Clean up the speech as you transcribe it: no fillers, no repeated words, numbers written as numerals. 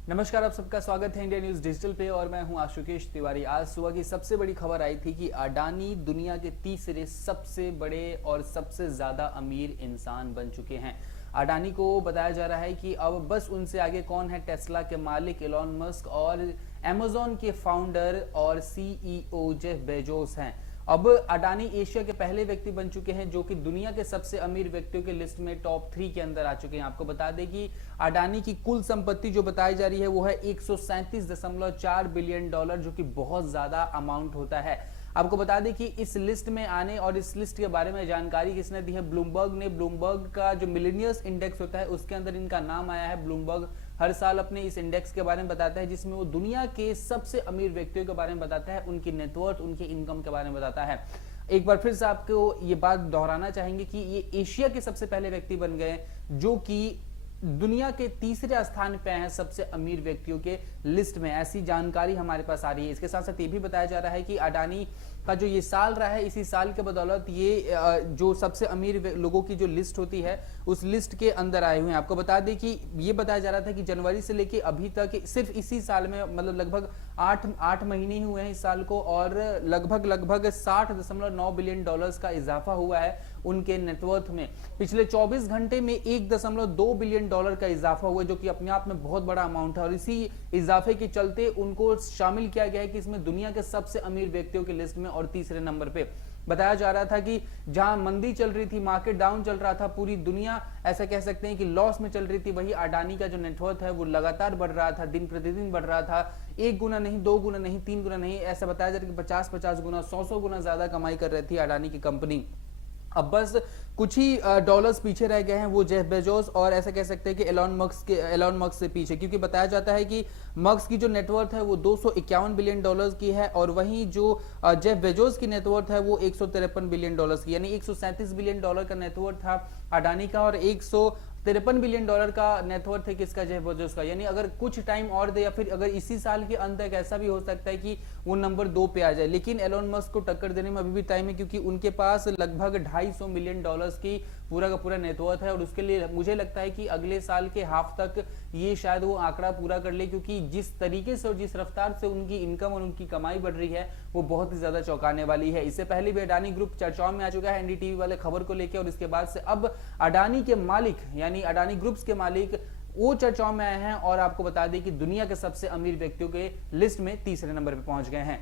नमस्कार, आप सबका स्वागत है इंडिया न्यूज डिजिटल पे और मैं हूं आशुकेश तिवारी। आज सुबह की सबसे बड़ी खबर आई थी कि अडानी दुनिया के तीसरे सबसे बड़े और सबसे ज्यादा अमीर इंसान बन चुके हैं। अडानी को बताया जा रहा है कि अब बस उनसे आगे कौन है, टेस्ला के मालिक एलोन मस्क और अमेजॉन के फाउंडर और सीईओ जेफ बेजोस हैं। अब अडानी एशिया के पहले व्यक्ति बन चुके हैं जो कि दुनिया के सबसे अमीर व्यक्तियों के लिस्ट में टॉप 3 के अंदर आ चुके हैं। आपको बता दें कि अडानी की कुल संपत्ति जो बताई जा रही है वो है 137.4 बिलियन डॉलर, जो कि बहुत ज्यादा अमाउंट होता है। आपको बता दें कि इस लिस्ट में आने और इस लिस्ट के बारे में जानकारी किसने दी है, ब्लूमबर्ग ने। ब्लूमबर्ग का जो मिलेनियर्स इंडेक्स होता है उसके अंदर इनका नाम आया है। ब्लूमबर्ग हर साल अपने इस इंडेक्स के बारे में बताता है जिसमें वो दुनिया के सबसे अमीर व्यक्तियों के बारे में बताता है, उनकी नेटवर्थ, उनकी इनकम के बारे में बताता है। एक बार फिर से आपको ये बात दोहराना चाहेंगे कि ये एशिया के सबसे पहले व्यक्ति बन गए जो कि दुनिया के तीसरे स्थान पे हैं सबसे अमीर व्यक्तियों के लिस्ट में। ऐसी जानकारी हमारे पास आ रही है। इसके साथ साथ ये भी बताया जा रहा है कि अडानी का जो ये साल रहा है, इसी साल के बदौलत ये जो सबसे अमीर लोगों की जो लिस्ट होती है उस लिस्ट के अंदर आए हुए हैं। आपको बता दें कि ये बताया जा रहा था कि जनवरी से लेके अभी तक सिर्फ इसी साल में मतलब लगभग आठ महीने ही हुए हैं इस साल को, और लगभग 60.9 बिलियन डॉलर्स का इजाफा हुआ है उनके नेटवर्थ में। पिछले 24 घंटे में 1.2 बिलियन डॉलर का इजाफा हुआ, जो कि अपने आप में बहुत बड़ा अमाउंट है। और इसी इजाफे के चलते उनको शामिल किया गया है कि इसमें दुनिया के सबसे अमीर व्यक्तियों की लिस्ट में और तीसरे नंबर पे। बताया जा रहा था कि जहां मंदी चल रही थी, मार्केट डाउन चल रहा था, पूरी दुनिया ऐसा कह सकते हैं कि लॉस में चल रही थी, वही अडानी का जो नेटवर्थ है वो लगातार बढ़ रहा था, दिन प्रतिदिन बढ़ रहा था। 1 गुना नहीं, 2 गुना नहीं, 3 गुना नहीं, ऐसा बताया जा रहा है कि 50-50 गुना, 100 गुना ज्यादा कमाई कर रही थी अडानी की कंपनी। अब बस कुछ ही डॉलर्स पीछे रह गए हैं वो जेफ बेजोस और ऐसा कह सकते हैं कि एलोन मस्क से पीछे, क्योंकि बताया जाता है कि मस्क की जो नेटवर्थ है वो 251 बिलियन डॉलर्स की है और वहीं जो जेफ बेजोस की नेटवर्थ है वो 153 बिलियन डॉलर्स की, यानी 137 बिलियन डॉलर का नेटवर्थ था अडानी का और 153 बिलियन डॉलर का नेटवर्थ है किसका, जेफ बेजोस का। यानी अगर कुछ टाइम और दे या फिर अगर इसी साल के अंत तक ऐसा भी हो सकता है कि वो नंबर 2 पे आ जाए, लेकिन एलोन मस्क को टक्कर देने में अभी भी टाइम है, क्योंकि उनके पास लगभग 250 मिलियन डॉलर्स की पूरा का पूरा नेटवर्थ है। और उसके लिए मुझे लगता है कि अगले साल के हाफ तक ये शायद वो आंकड़ा पूरा कर ले, क्योंकि जिस तरीके से और जिस रफ्तार से उनकी इनकम और उनकी कमाई बढ़ रही है वो बहुत ही ज्यादा चौंकाने वाली है। इससे पहले भी अडानी ग्रुप चर्चाओं में आ चुका है एनडीटीवी वाले खबर को लेकर, और इसके बाद से अब अडानी के मालिक यानी अडानी ग्रुप्स के मालिक वो चर्चाओं में आए हैं और आपको बता दें कि दुनिया के सबसे अमीर व्यक्तियों के लिस्ट में तीसरे नंबर पर पहुंच गए हैं।